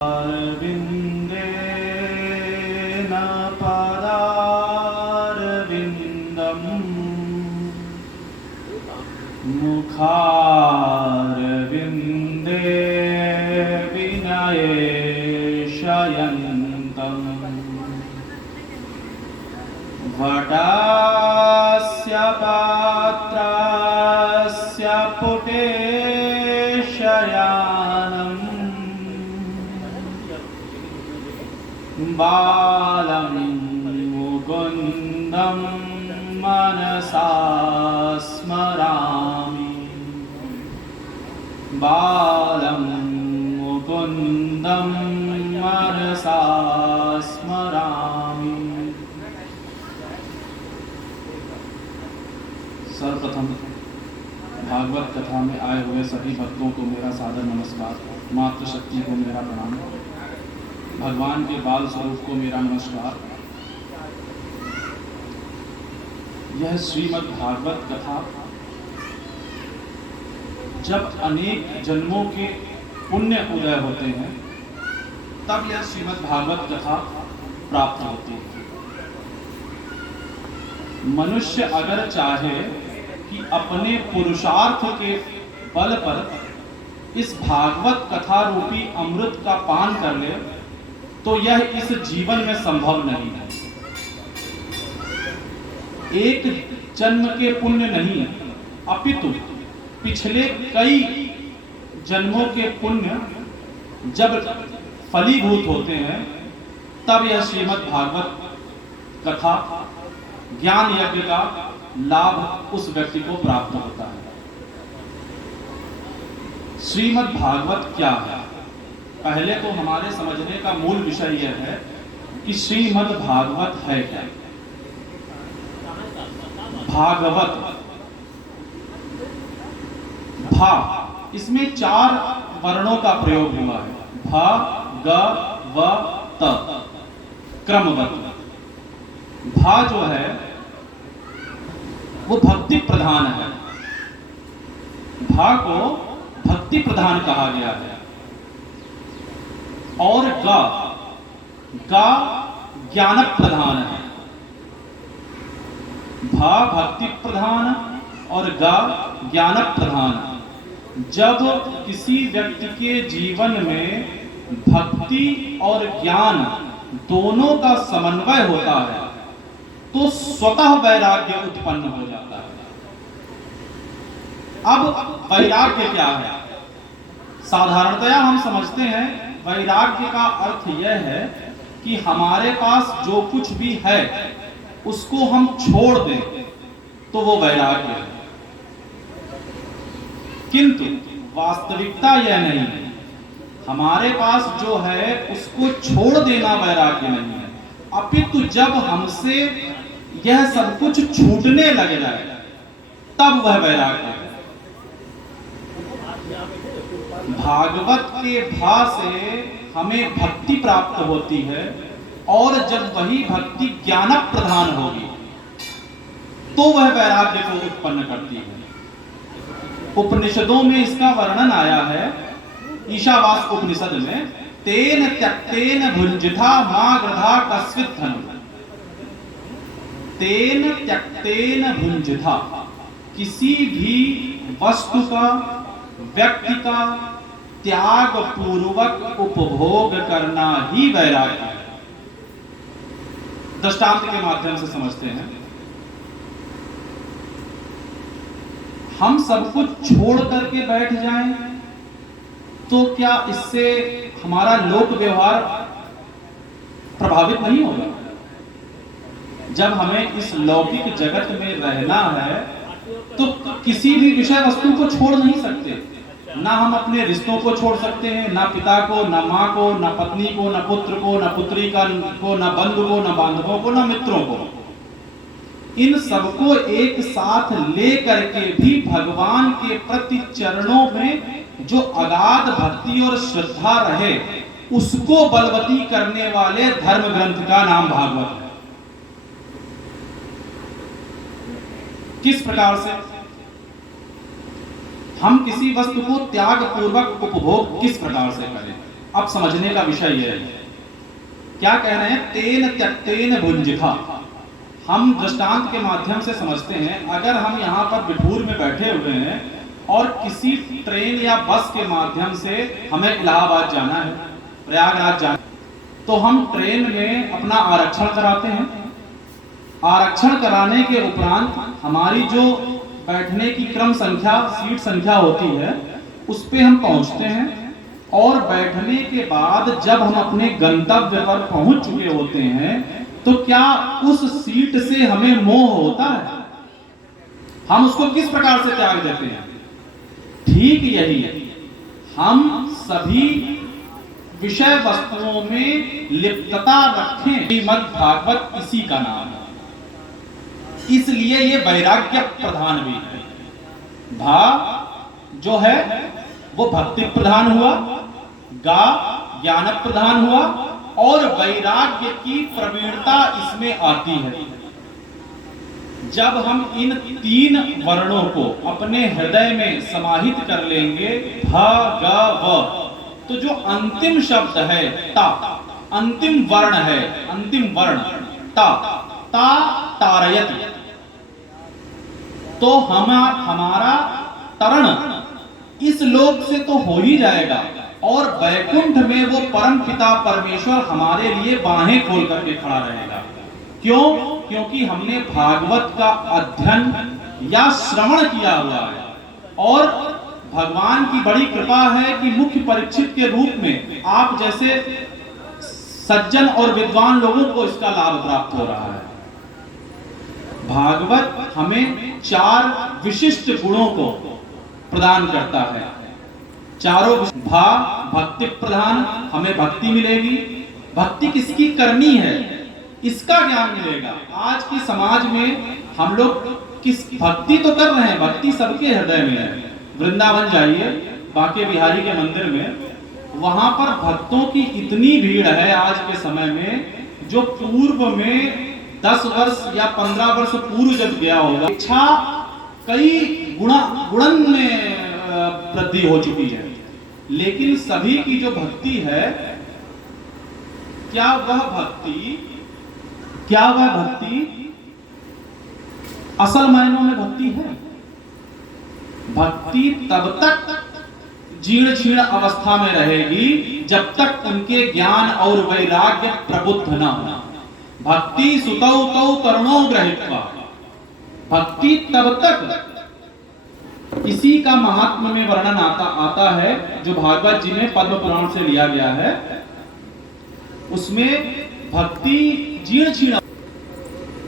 अरविन्देन पदारविन्दम् मुखारविन्दे विनये शयन्तम् वटस्य पात्रस्य पुटे शयानम् बालं मुकुन्दं मनसा स्मरामि बालं मुकुन्दं मनसा स्मरामि। सर्वप्रथम भागवत कथा में आए हुए सभी भक्तों को मेरा सादर नमस्कार, मातृशक्ति को मेरा प्रणाम, भगवान के बाल स्वरूप को मेरा नमस्कार। यह श्रीमद् भागवत कथा जब अनेक जन्मों के पुण्य उदय होते हैं तब यह श्रीमद् भागवत कथा प्राप्त होती है। मनुष्य अगर चाहे कि अपने पुरुषार्थ के बल पर इस भागवत कथा रूपी अमृत का पान कर ले तो यह इस जीवन में संभव नहीं है। एक जन्म के पुण्य नहीं अपितु पिछले कई जन्मों के पुण्य जब फलीभूत होते हैं तब यह श्रीमद् भागवत कथा ज्ञान यज्ञ का लाभ उस व्यक्ति को प्राप्त होता है। श्रीमद् भागवत क्या है? पहले तो हमारे समझने का मूल विषय यह है कि श्रीमद् भागवत है क्या। भागवत भा इसमें 4 वर्णों का प्रयोग हुआ है। भ ग व त क्रमवत। भा जो है वो भक्ति प्रधान है। भा को भक्ति प्रधान कहा गया है। और गा ज्ञान प्रधान है। भा भक्ति प्रधान और गा ज्ञान प्रधान। जब किसी व्यक्ति के जीवन में भक्ति और ज्ञान दोनों का समन्वय होता है तो स्वतः वैराग्य उत्पन्न हो जाता है। अब वैराग्य क्या है? साधारणतया हम समझते हैं वैराग्य का अर्थ यह है कि हमारे पास जो कुछ भी है उसको हम छोड़ दें तो वो वैराग्य है। किंतु वास्तविकता यह नहीं है। हमारे पास जो है उसको छोड़ देना वैराग्य नहीं है, अपितु जब हमसे यह सब कुछ छूटने लगे जाए तब वह वैराग्य है। भागवत के भा से हमें भक्ति प्राप्त होती है और जब वही भक्ति ज्ञान प्रधान होगी तो वह वैराग्य को उत्पन्न करती है। उपनिषदों में इसका वर्णन आया है। ईशावास उपनिषद में तेन त्यक्तेन भुंजिथा मागधा कस्वित् धनम्। तेन त्यक्तेन भुंजिथा, किसी भी वस्तु का, व्यक्ति का त्याग पूर्वक उपभोग करना ही वैराग्य है। दृष्टांत के माध्यम से समझते हैं। हम सब कुछ छोड़ करके बैठ जाएं तो क्या इससे हमारा लोक व्यवहार प्रभावित नहीं होगा? जब हमें इस लौकिक जगत में रहना है तो किसी भी विषय वस्तु को छोड़ नहीं सकते। ना हम अपने रिश्तों को छोड़ सकते हैं, ना पिता को, ना माँ को, ना पत्नी को, ना पुत्र को, ना पुत्री को, ना बंधु को, ना बांधवों को, ना मित्रों को। इन सबको एक साथ ले करके भी भगवान के प्रति चरणों में जो अगाध भक्ति और श्रद्धा रहे उसको बलवती करने वाले धर्म ग्रंथ का नाम भागवत है। किस प्रकार से हम किसी वस्तु को त्याग पूर्वक उपभोग किस प्रकार से करें? अब समझने का विषय यह है, क्या कह रहे हैं, तेन त्यक्तेन भुंजिथा। हम दृष्टांत के माध्यम से समझते हैं, अगर हम यहाँ पर बिठूर में बैठे हुए हैं और किसी ट्रेन या बस के माध्यम से हमें इलाहाबाद जाना है, प्रयागराज जाना है, तो हम ट्रेन में अपना आरक्षण कराते हैं। आरक्षण कराने के उपरांत हमारी जो बैठने की क्रम संख्या, सीट संख्या होती है, उस पे हम पहुंचते हैं और बैठने के बाद जब हम अपने गंतव्य पर पहुंच चुके होते हैं तो क्या उस सीट से हमें मोह होता है? हम उसको किस प्रकार से त्याग देते हैं? ठीक यही हम सभी विषय वस्तुओं में लिप्तता रखें। श्रीमद् भागवत इसी का नाम है, इसलिए ये वैराग्य प्रधान भी है। भा जो है वो भक्ति प्रधान हुआ, गा ज्ञान प्रधान हुआ, और वैराग्य की प्रवीणता इसमें आती है। जब हम इन तीन वर्णों को अपने हृदय में समाहित कर लेंगे, भ ग व, तो जो अंतिम शब्द है ता, अंतिम वर्ण है, अंतिम वर्ण ता, ता तारयति, तो हमारा तरण इस लोक से तो हो ही जाएगा, और वैकुंठ में वो परम पिता परमेश्वर हमारे लिए बाहें खोल करके खड़ा रहेगा। क्यों? क्योंकि हमने भागवत का अध्ययन या श्रवण किया हुआ है, और भगवान की बड़ी कृपा है कि मुख्य परीक्षित के रूप में आप जैसे सज्जन और विद्वान लोगों को इसका लाभ प्राप्त हो रहा है। भागवत हमें 4 विशिष्ट गुणों को प्रदान करता है। चारों भा भक्ति प्रधान, हमें भक्ति मिलेगी। भक्ति किसकी करनी है इसका ज्ञान मिलेगा। आज की समाज में हम लोग किस भक्ति तो कर रहे हैं, भक्ति सबके हृदय में है। वृंदावन जाइए, बांके बिहारी के मंदिर में, वहां पर भक्तों की इतनी भीड़ है आज के समय में, जो पूर्व में 10 वर्ष या 15 वर्ष पूर्व जब गया होगा, इच्छा कई गुणन में वृद्धि हो चुकी है। लेकिन सभी की जो भक्ति है, क्या वह भक्ति असल मायनों में भक्ति है? भक्ति तब तक जीर्ण क्षीण अवस्था में रहेगी जब तक उनके ज्ञान और वैराग्य प्रबुद्ध न होना। भक्ति सुतौ तौ तरुणो गृहीत्वा, भक्ति तब तक, इसी का महात्म्य में वर्णन आता है जो भागवत जी में पद्म पुराण से लिया गया है। उसमें भक्ति जीर्ण क्षीण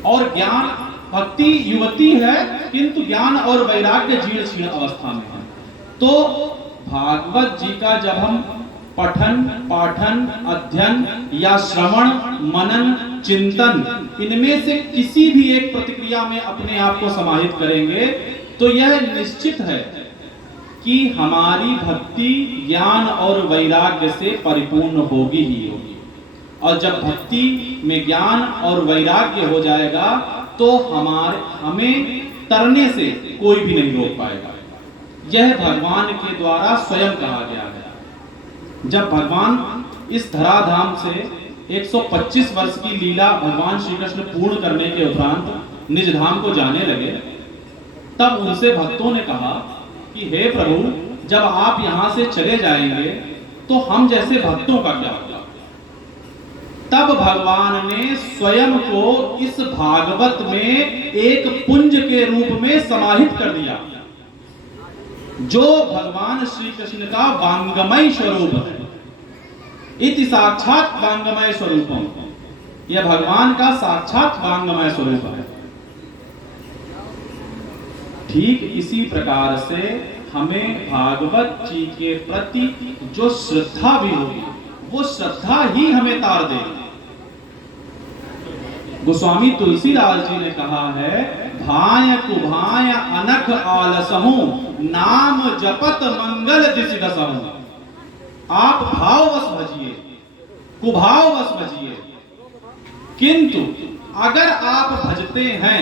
और ज्ञान, भक्ति युवती है किंतु ज्ञान और वैराग्य जीर्ण क्षीण अवस्था में है। तो भागवत जी का जब हम पठन, पाठन, अध्ययन या श्रवण, मनन, चिंतन, इनमें से किसी भी एक प्रतिक्रिया में अपने आप को समाहित करेंगे तो यह निश्चित है कि हमारी भक्ति ज्ञान और वैराग्य से परिपूर्ण होगी ही होगी। और जब भक्ति में ज्ञान और वैराग्य हो जाएगा तो हमें तरने से कोई भी नहीं रोक पाएगा। यह भगवान के द्वारा स्वयं कहा गया है। जब भगवान इस धराधाम से 125 वर्ष की लीला भगवान श्री कृष्ण पूर्ण करने के उपरांत निज धाम को जाने लगे, तब उनसे भक्तों ने कहा कि हे प्रभु, जब आप यहां से चले जाएंगे तो हम जैसे भक्तों का क्या होगा? तब भगवान ने स्वयं को इस भागवत में एक पुंज के रूप में समाहित कर दिया, जो भगवान श्री कृष्ण का वांगमय स्वरूप है। इति साक्षात वांगमय स्वरूपम, यह भगवान का साक्षात वांगमय स्वरूप है। ठीक इसी प्रकार से हमें भागवत जी के प्रति जो श्रद्धा भी होगी, वो श्रद्धा ही हमें तार देगी। गोस्वामी तुलसीदास जी ने कहा है, भाय कुभाय अनख आलसहु, नाम जपत मंगल दिसि दसहु। आप भाववश भजिए, कुभाववश भजिए, किंतु अगर आप भजते हैं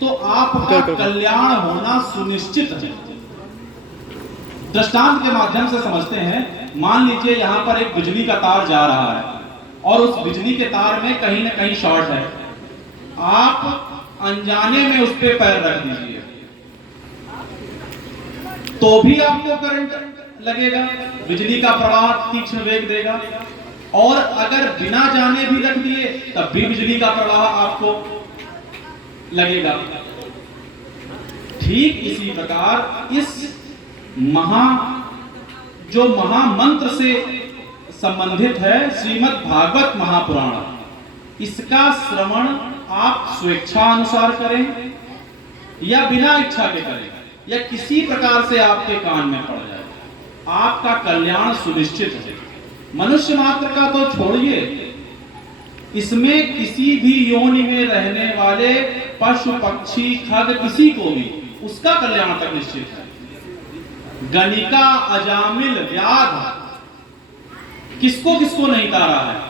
तो आपका कल्याण होना सुनिश्चित है। दृष्टांत के माध्यम से समझते हैं, मान लीजिए यहाँ पर एक बिजली का तार जा रहा है और उस बिजली के तार में कहीं ना कहीं शॉर्ट है, आप अनजाने में उस पे पैर रख दीजिए तो भी आपको करंट लगेगा, बिजली का प्रवाह तीक्ष्ण वेग देगा। और अगर बिना जाने भी रख दिए तब भी बिजली का प्रवाह आपको लगेगा। ठीक इसी प्रकार इस जो महामंत्र से संबंधित है श्रीमद् भागवत महापुराण, इसका श्रवण आप स्वेच्छा अनुसार करें या बिना इच्छा के करें या किसी प्रकार से आपके कान में पड़ जाए, आपका कल्याण सुनिश्चित है। मनुष्य मात्र का तो छोड़िए, इसमें किसी भी योनि में रहने वाले पशु पक्षी खग किसी को भी उसका कल्याण तक निश्चित है। गणिका अजामिल व्याध किसको किसको नहीं तारा है।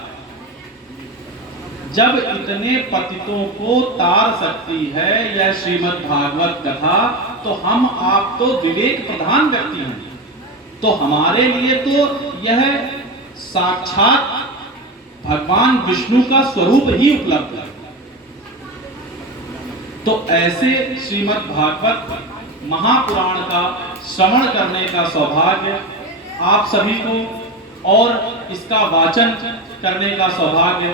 जब इतने पतितों को तार सकती है यह श्रीमद् भागवत कथा, तो हम आप तो विवेक प्रधान व्यक्ति हैं, तो हमारे लिए तो यह साक्षात भगवान विष्णु का स्वरूप ही उपलब्ध है। तो ऐसे श्रीमद् भागवत महापुराण का श्रवण करने का सौभाग्य आप सभी को और इसका वाचन करने का सौभाग्य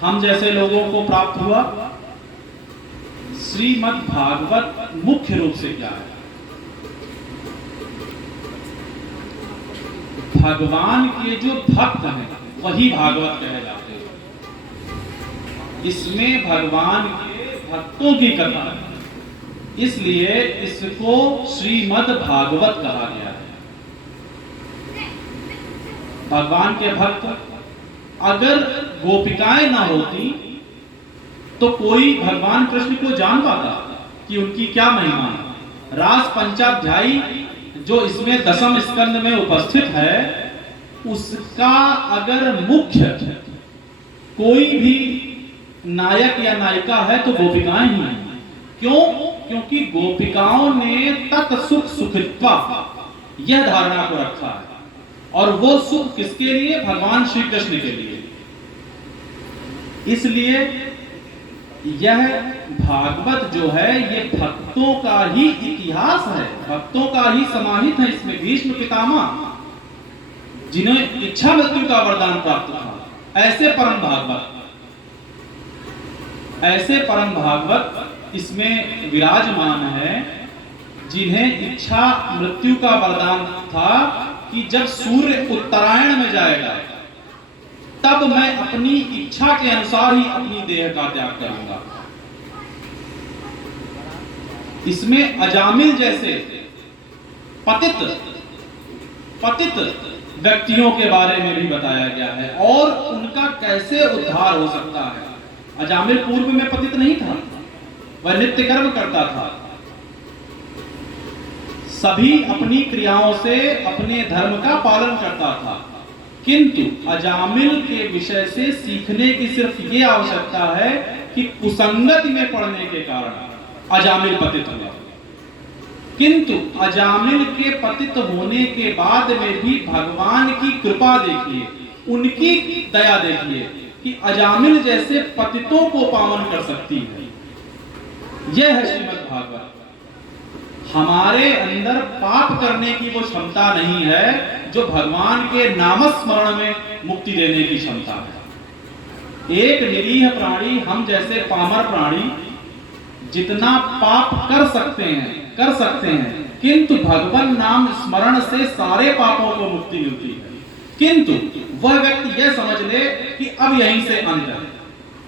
हम जैसे लोगों को प्राप्त हुआ। श्रीमद् भागवत मुख्य रूप से क्या है? भगवान के जो भक्त हैं वही भागवत कहे जाते हैं। इसमें भगवान के भक्तों की कथा है, इसलिए इसको श्रीमद् भागवत कहा गया है। भगवान के भक्त, अगर गोपिकाएं ना होती तो कोई भगवान कृष्ण को जान पाता कि उनकी क्या महिमा है। रास पंचाध्यायी जो इसमें दशम स्कंद में उपस्थित है, उसका अगर मुख्य कोई भी नायक या नायिका है तो गोपिकाएं ही हैं। क्यों? क्योंकि गोपिकाओं ने तत् सुख सुखित्वा यह धारणा को रखा है, और वो सुख किसके लिए? भगवान श्री कृष्ण के लिए। इसलिए यह भागवत जो है ये भक्तों का ही इतिहास है, भक्तों का ही समाहित है। इसमें भीष्म पितामह जिन्हें इच्छा मृत्यु का वरदान प्राप्त था, ऐसे परम भागवत इसमें विराजमान है, जिन्हें इच्छा मृत्यु का वरदान था कि जब सूर्य उत्तरायण में जाएगा तब मैं अपनी इच्छा के अनुसार ही अपनी देह का त्याग करूंगा। इसमें अजामिल जैसे पतित व्यक्तियों के बारे में भी बताया गया है और उनका कैसे उद्धार हो सकता है। अजामिल पूर्व में पतित नहीं था, वह नित्य कर्म करता था, सभी अपनी क्रियाओं से अपने धर्म का पालन करता था, किंतु अजामिल के विषय से सीखने की सिर्फ ये आवश्यकता है कि कुसंगति में पड़ने के कारण अजामिल पतित हुआ। किंतु अजामिल के पतित होने के बाद में भी भगवान की कृपा देखिए, उनकी दया देखिए कि अजामिल जैसे पतितों को पावन कर सकती है। यह है श्रीमद् भागवत। हमारे अंदर पाप करने की वो क्षमता नहीं है जो भगवान के नामस्मरण में मुक्ति देने की क्षमता है। एक निरीह प्राणी, हम जैसे पामर प्राणी जितना पाप कर सकते हैं, किंतु भगवान नाम स्मरण से सारे पापों को मुक्ति मिलती है। किंतु वह व्यक्ति यह समझ ले कि अब यहीं से अंत है,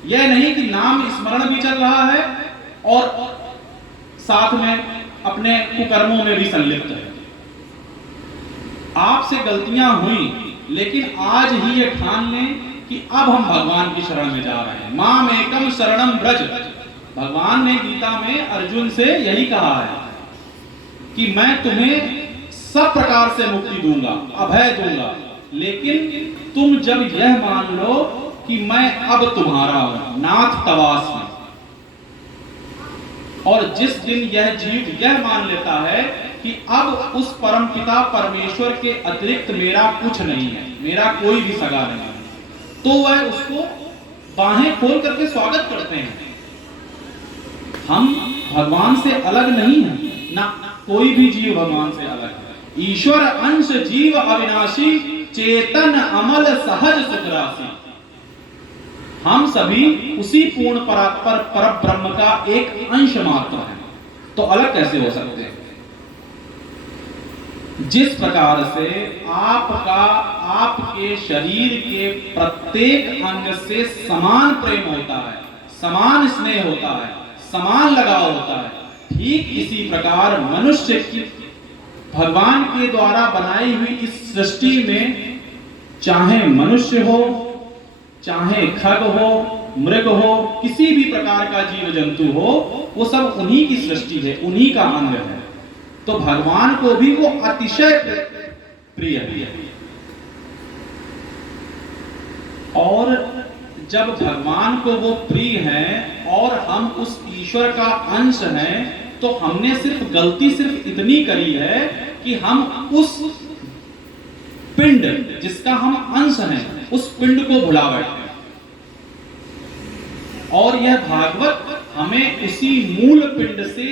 यह नहीं कि नाम स्मरण भी चल रहा है और साथ में अपने कुकर्मों में भी संलिप्त है। आपसे गलतियां हुई, लेकिन आज ही ये ठान लें कि अब हम भगवान की शरण में जा रहे हैं। माम एकम शरणम ब्रज, भगवान ने गीता में अर्जुन से यही कहा है कि मैं तुम्हें सब प्रकार से मुक्ति दूंगा, अभय दूंगा, लेकिन तुम जब यह मान लो कि मैं अब तुम्हारा हूं, नाथ तवास में। और जिस दिन यह जीव यह मान लेता है कि अब उस परमपिता परमेश्वर के अतिरिक्त मेरा कुछ नहीं है, मेरा कोई भी सगा नहीं है, तो वह उसको बाहें खोल करके स्वागत करते हैं। हम भगवान से अलग नहीं है ना, कोई भी जीव भगवान से अलग है। ईश्वर अंश जीव अविनाशी, चेतन अमल सहज सुखरासी। हम सभी उसी पूर्ण परात्पर पर ब्रह्म का एक अंश मात्र है, तो अलग कैसे हो सकते हैं? जिस प्रकार से आपका आपके शरीर के प्रत्येक अंग से समान प्रेम होता है, समान स्नेह होता है, समान लगाव होता है, ठीक इसी प्रकार मनुष्य की भगवान के द्वारा बनाई हुई इस सृष्टि में, चाहे मनुष्य हो, चाहे खग हो, मृग हो, किसी भी प्रकार का जीव जंतु हो, वो सब उन्हीं की सृष्टि है, उन्हीं का अंग है। तो भगवान को भी वो अतिशय प्रिय है। और जब भगवान को वो प्रिय है और हम उस ईश्वर का अंश हैं, तो हमने सिर्फ गलती सिर्फ इतनी करी है कि हम उस पिंड जिसका हम अंश हैं, उस पिंड को भुला बैठे। और यह भागवत हमें उसी मूल पिंड से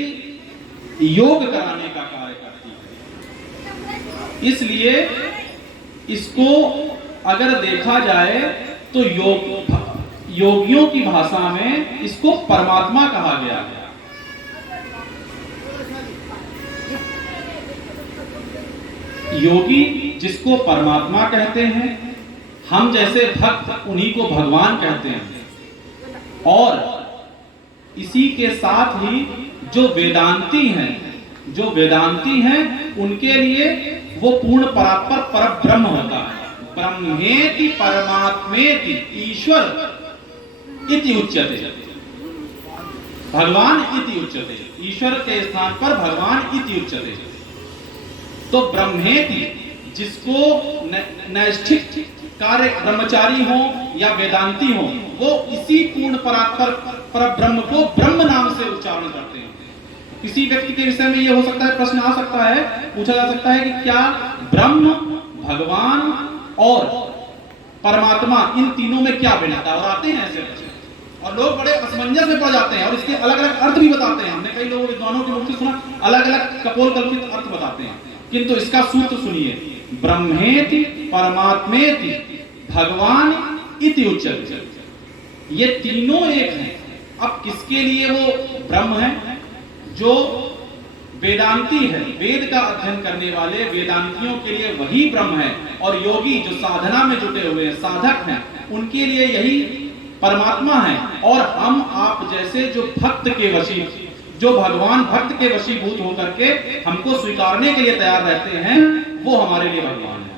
योग कराने का कार्य करती है। इसलिए इसको अगर देखा जाए तो योगियों की भाषा में इसको परमात्मा कहा गया है। योगी जिसको परमात्मा कहते हैं, हम जैसे भक्त उन्हीं को भगवान कहते हैं। और इसी के साथ ही जो वेदांती हैं, उनके लिए वो पूर्ण परात्पर पर ब्रह्म होता है। ब्रह्मेति परमात्मेति ईश्वर इति उच्यते, भगवान इति उच्यते, ईश्वर के स्थान पर भगवान इति उच्यते। तो ब्रह्मेति जिसको नैष्ठिक कार्य ब्रह्मचारी हो या वेदांती हो, वो इसी पूर्ण परात्पर पर ब्रह्म को ब्रह्म नाम से उच्चारण करते हैं। किसी व्यक्ति के विषय में यह हो सकता है, प्रश्न आ सकता है, पूछा जा सकता है कि क्या ब्रह्म, भगवान और परमात्मा, इन तीनों में क्या भिन्नता? और आते हैं ऐसे प्रश्न और लोग बड़े असमंजस में पड़ जाते हैं और इसके अलग अलग अर्थ भी बताते हैं। हमने कई लोगों विद्वानों के मुख से सुना, अलग अलग कपोल कल्पित अर्थ बताते हैं, किंतु इसका सूत्र सुनिए, ब्रह्मेति परमात्मेति भगवान इति उच्यते। ये तीनों एक हैं। अब किसके लिए वो ब्रह्म है? जो वेदांती है, वेद का अध्ययन करने वाले वेदांतियों के लिए वही ब्रह्म है। और योगी जो साधना में जुटे हुए हैं, साधक हैं, उनके लिए यही परमात्मा है। और हम आप जैसे जो भक्त के वशी, जो भगवान भक्त के वशीभूत होकर के हमको स्वीकारने के लिए तैयार रहते हैं, वो हमारे लिए भगवान है।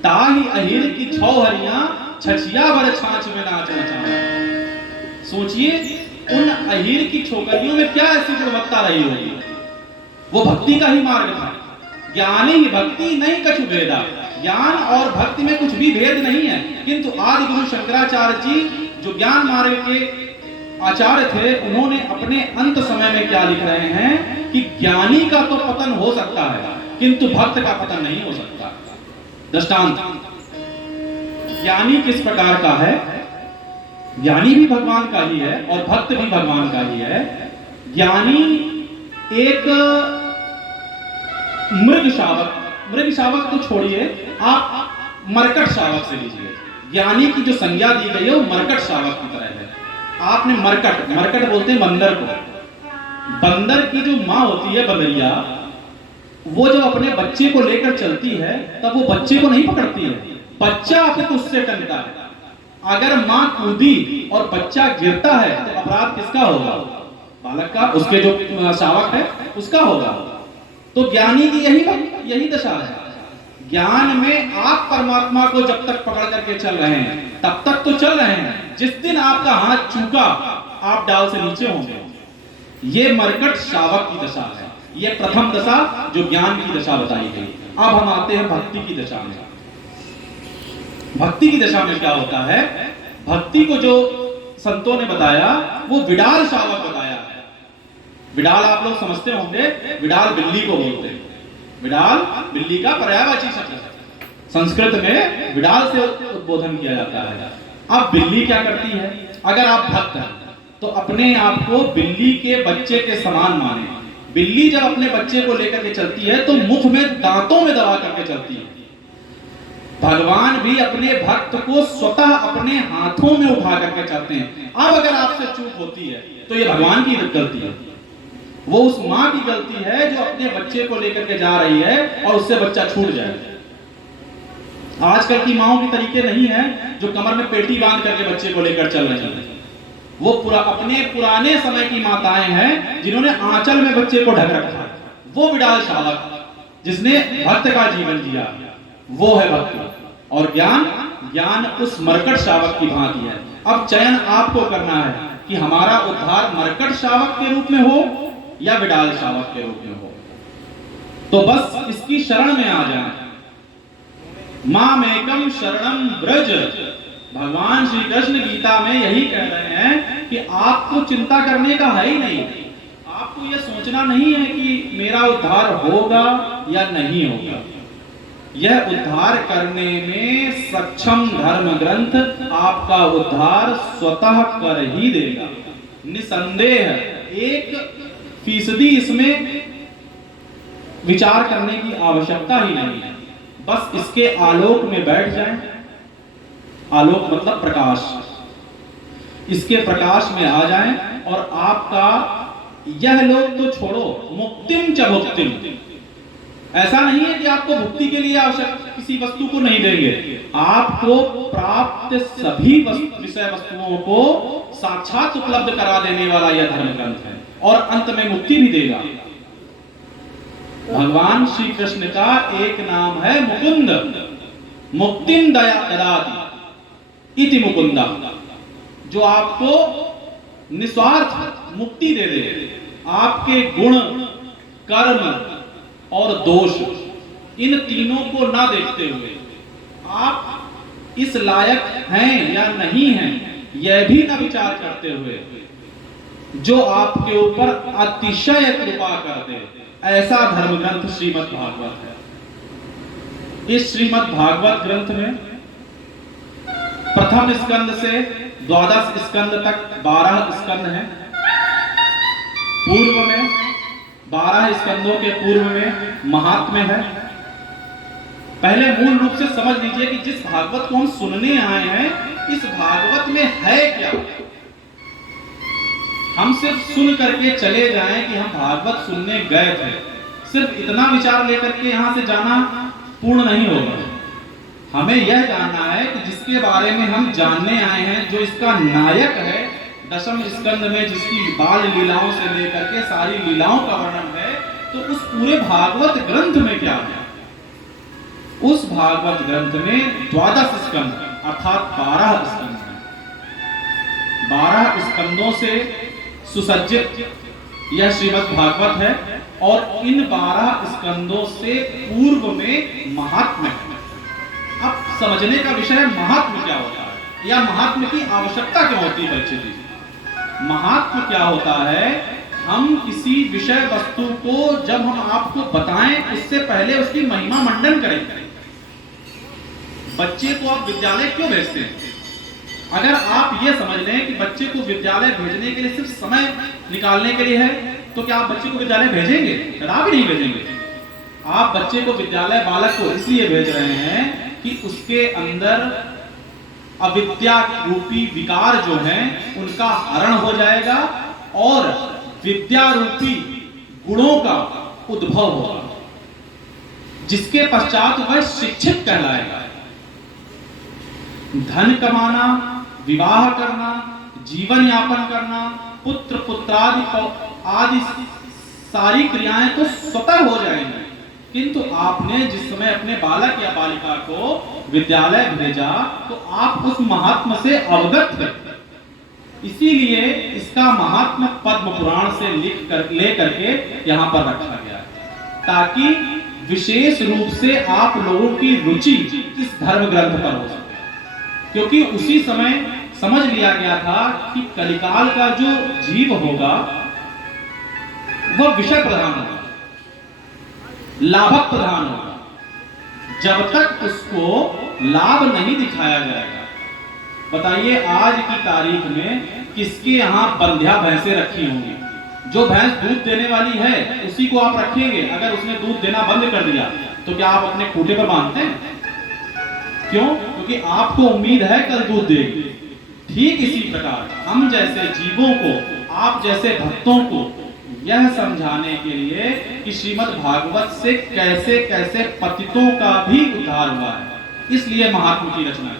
ताहि अहिर की छौ हरियां, छछिया भर छाछ में नाच नचाना। सोचिए उन अहिर की छोकरियों में क्या ऐसी गुणवत्ता रही होगी? वो भक्ति का ही मार्ग था। ज्ञानी ही भक्ति नहीं कछु भेदा, ज्ञान और भक्ति में कुछ भी भेद नहीं है। किंतु आदि गुरु शंकराचार्य जी जो ज्ञान मार्ग के आचार्य थे, उन्होंने अपने अंत समय में क्या लिख रहे हैं कि ज्ञानी का तो पतन हो सकता है, किंतु भक्त का पतन नहीं हो सकता। दृष्टांत, ज्ञानी किस प्रकार का है? ज्ञानी भी भगवान का ही है और भक्त भी भगवान का ही है। ज्ञानी एक मृग शावक तो छोड़िए, आप मरकट शावक से लीजिए। ज्ञानी की जो संज्ञा दी गई है वो मरकट शावक की तरह है। आपने मरकट बोलते हैं बंदर को। बंदर की जो माँ होती है बंदरिया, वो जब अपने बच्चे को लेकर चलती है तब वो बच्चे को नहीं पकड़ती है, बच्चा फिर उससे टलता है। अगर माँ कूदी और बच्चा गिरता है तो अपराध किसका होगा? बालक का, उसके जो शावक है उसका होगा। तो ज्ञानी की यही दशा है। ज्ञान में आप परमात्मा को जब तक पकड़ करके चल रहे हैं तब तक तो चल रहे हैं। जिस दिन आपका हाथ चूका, आप डाल से नीचे होंगे। ये मरकट शावक की दशा है। ये प्रथम दशा जो ज्ञान की दशा बताई गई। अब हम आते हैं भक्ति की दशा में। भक्ति की दशा में क्या होता है? भक्ति को जो संतों ने बताया वो विडाल शावक बताया है। विडाल आप लोग समझते होंगे, विडाल बिल्ली को बोलते हैं। विडाल बिल्ली का पर्यायवाची शब्द है, संस्कृत में विडाल से उद्बोधन किया जाता है। अब बिल्ली क्या करती है? अगर आप भक्त हैं तो अपने आप को बिल्ली के बच्चे के समान माने। बिल्ली जब अपने बच्चे को लेकर के चलती है तो मुख में दांतों में दबा करके चलती है। भगवान भी अपने भक्त को स्वतः अपने हाथों में उठा करके चलते हैं। अब अगर आपसे चूक होती है तो ये भगवान की गलती है, वो उस माँ की गलती है जो अपने बच्चे को लेकर के जा रही है और उससे बच्चा छूट जाए। आजकल की माओं की तरीके नहीं है जो कमर में पेटी बांध करके बच्चे को लेकर चल रही हैं। वो अपने पुराने समय की माताएं हैं जिन्होंने आंचल में बच्चे को ढक रखा है। वो विडाल शावक जिसने भक्त का जीवन जिया, वो है भक्त। और ज्ञान उस मरकट शावक की भांति है। अब चयन आपको करना है कि हमारा उद्धार मरकट शावक के रूप में हो या विडाल शावक के रूप में हो। तो बस इसकी शरण में आ जाएं। मामेकम शरणम ब्रज। भगवान श्री कृष्ण गीता में यही कह रहे हैं कि आपको चिंता करने का है ही नहीं, आपको यह सोचना नहीं है कि मेरा उद्धार होगा या नहीं होगा। यह उद्धार करने में सक्षम धर्म ग्रंथ आपका उद्धार स्वतः कर ही देगा, निसंदेह। 1% इसमें विचार करने की आवश्यकता ही नहीं है। बस इसके आलोक में बैठ जाएं। आलोक मतलब प्रकाश। इसके प्रकाश में आ जाएं और आपका यह लोक तो छोड़ो, मुक्तिम च भुक्तिम। ऐसा नहीं है कि आपको भुक्ति के लिए आवश्यक किसी वस्तु को नहीं देंगे, आपको प्राप्त सभी विषय वस्तुओं को साक्षात उपलब्ध करा देने वाला यह धर्म ग्रंथ है और अंत में मुक्ति भी देगा। भगवान श्री कृष्ण का एक नाम है मुकुंद। मुक्तिम ददाति इति मुकुंदा, जो आपको निस्वार्थ मुक्ति दे दे। आपके गुण, कर्म और दोष, इन तीनों को ना देखते हुए आप इस लायक हैं या नहीं हैं यह भी ना विचार करते हुए जो आपके ऊपर अतिशय कृपा कर दे, ऐसा धर्म ग्रंथ श्रीमद् भागवत है। इस श्रीमद् भागवत ग्रंथ में प्रथम स्कंद से 12 स्कंद तक 12 स्कंद हैं। पूर्व में 12 स्कंदों के पूर्व में महात्म्य है। पहले मूल रूप से समझ लीजिए कि जिस भागवत को हम सुनने आए हैं, इस भागवत में है क्या। हम सिर्फ सुन करके चले जाएं कि हम भागवत सुनने गए थे, सिर्फ इतना विचार लेकर के यहां से जाना पूर्ण नहीं होगा। हमें यह जानना है कि जिसके बारे में हम जानने आए हैं, जो इसका नायक है, दशम स्कंद में जिसकी बाल लीलाओं से लेकर के सारी लीलाओं का वर्णन है, तो उस पूरे भागवत ग्रंथ में क्या है। उस भागवत ग्रंथ में 12 स्कंद अर्थात 12 स्कंद हैं। 12 स्कंदों से सुसज्जित यह श्रीमद् भागवत है और इन 12 स्कंदों से पूर्व में महात्म्य है। अब समझने का विषय महात्म्य क्या होता है या महात्म्य की आवश्यकता क्यों होती है। परीक्षित जी, महात्म्य क्या होता है? हम किसी विषय वस्तु को जब हम आपको बताएं, उससे पहले उसकी महिमा मंडन करें। बच्चे को आप विद्यालय क्यों भेजते हैं? अगर आप ये समझ लें कि बच्चे को विद्यालय भेजने के लिए सिर्फ समय निकालने के लिए है, तो क्या आप बच्चे को विद्यालय भेजेंगे? कदापि नहीं भेजेंगे। आप बच्चे को विद्यालय, बालक को इसलिए भेज रहे हैं कि उसके अंदर अविद्या रूपी विकार जो हैं उनका हरण हो जाएगा और विद्या रूपी गुणों का उद्भव होगा, जिसके पश्चात वह शिक्षित कहलाएगा। धन कमाना, विवाह करना, जीवन यापन करना, पुत्र पुत्रादि आदि सारी क्रियाएं तो स्वतः हो जाएंगी, किंतु आपने जिस समय अपने बालक या बालिका को विद्यालय भेजा तो आप उस महात्म्य से अवगत थे। इसीलिए इसका महात्म्य पद्म पुराण से ले करके यहाँ पर रखा गया, ताकि विशेष रूप से आप लोगों की रुचि इस धर्म ग्रंथ पर हो सके। क्योंकि उसी समय समझ लिया गया था कि कलिकाल का जो जीव होगा वह विषय प्रधान होगा, लाभक प्रधान होगा। जब तक उसको लाभ नहीं दिखाया जाएगा, बताइए आज की तारीख में किसके यहां बंध्या भैंसें रखी होंगी? जो भैंस दूध देने वाली है उसी को आप रखेंगे। अगर उसने दूध देना बंद कर दिया तो क्या आप अपने खूंटे पर बांधते हैं? क्यों? क्योंकि आपको उम्मीद है कल दूध देगी। ठीक इसी प्रकार हम जैसे जीवों को, आप जैसे भक्तों को यह समझाने के लिए कि श्रीमद् भागवत से कैसे कैसे पतितों का भी उद्धार हुआ है, इसलिए महात्मा की रचना।